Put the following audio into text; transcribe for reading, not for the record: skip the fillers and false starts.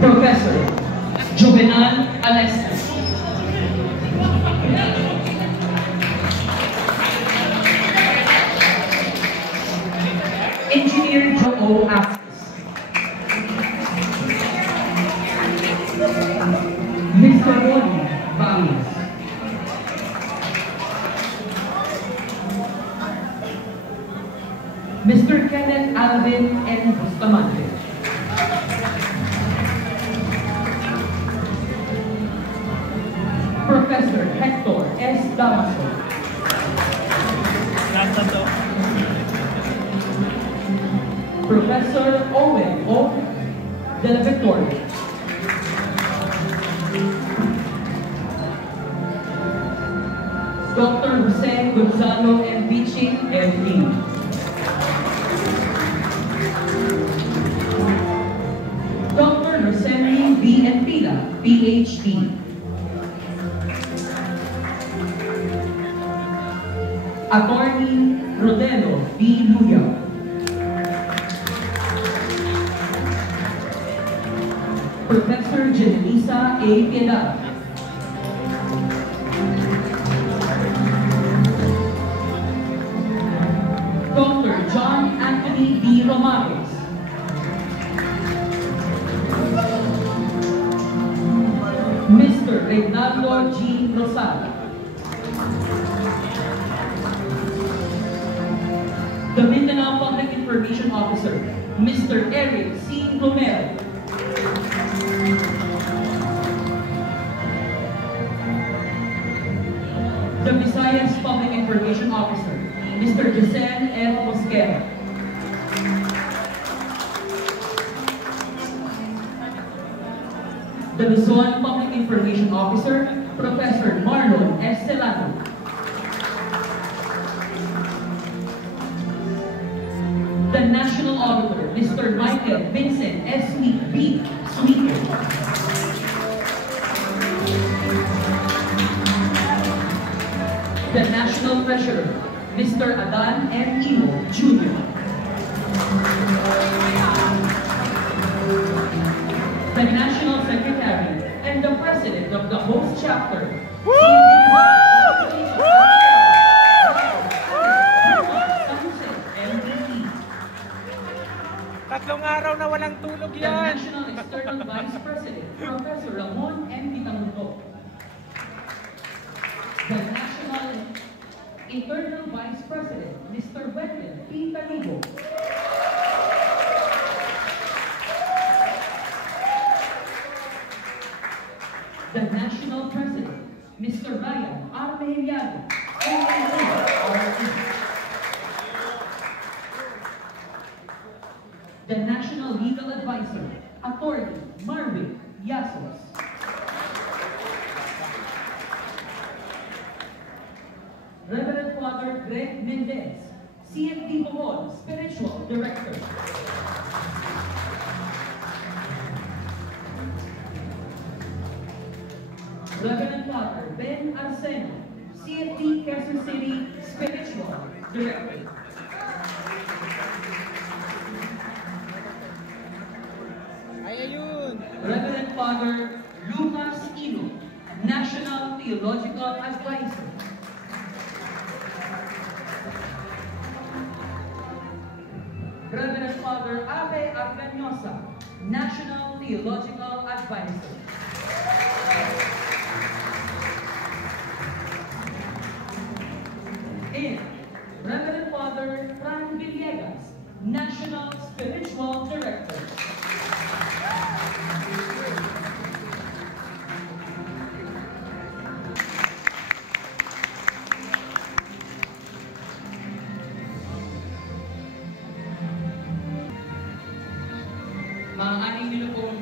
Professor Juvenal Alesta. Engineer Joe Astis. Mr. Wally Baez. Mr. Kenneth Alvin N. Bustamante. Professor Hector S. Damaso. Professor Owen O. De la Victoria. Dr. Jose Gonzalo M. Biching, MD. Dr. Rosemi V. Empila, PhD. Attorney Rodelo B. Luya. Professor Jenelisa A. Piedad. Dr. John Anthony D. Romares. Mr. Reynaldo G. Rosada. The Mindanao Public Information Officer, Mr. Eric C. Romero. The Visayas Public Information Officer, Mr. Giselle F. Mosquera. The Luzon Public Information Officer, Professor Marlon S. Celano. The National Auditor, Mr. Michael Vincent S. B. Sweeter. The National Treasurer, Mr. Adan M. Imo, Jr. The National Secretary and the President of the host chapter, Tatlong araw na walang tulog the yan. National External Vice President, Professor Ramon M. Bitamundo. The National Internal Vice President, Mr. Wendell P. Tanibo. The National President, Mr. Ryan R. Mejillado. The National Legal Advisor, Attorney Marvin Yasos. Reverend Father Greg Mendez, CFD Bohol, Spiritual Director. Reverend Father Ben Arseno, CFD Quezon City, Spiritual Director. Ayun. Reverend Father Lucas Ino, National Theological Advisor. Reverend Father Abe Arganyosa, National Theological Advisor. And Reverend Father Fran Villegas, National Spiritual Director. Maaaring nyo na pong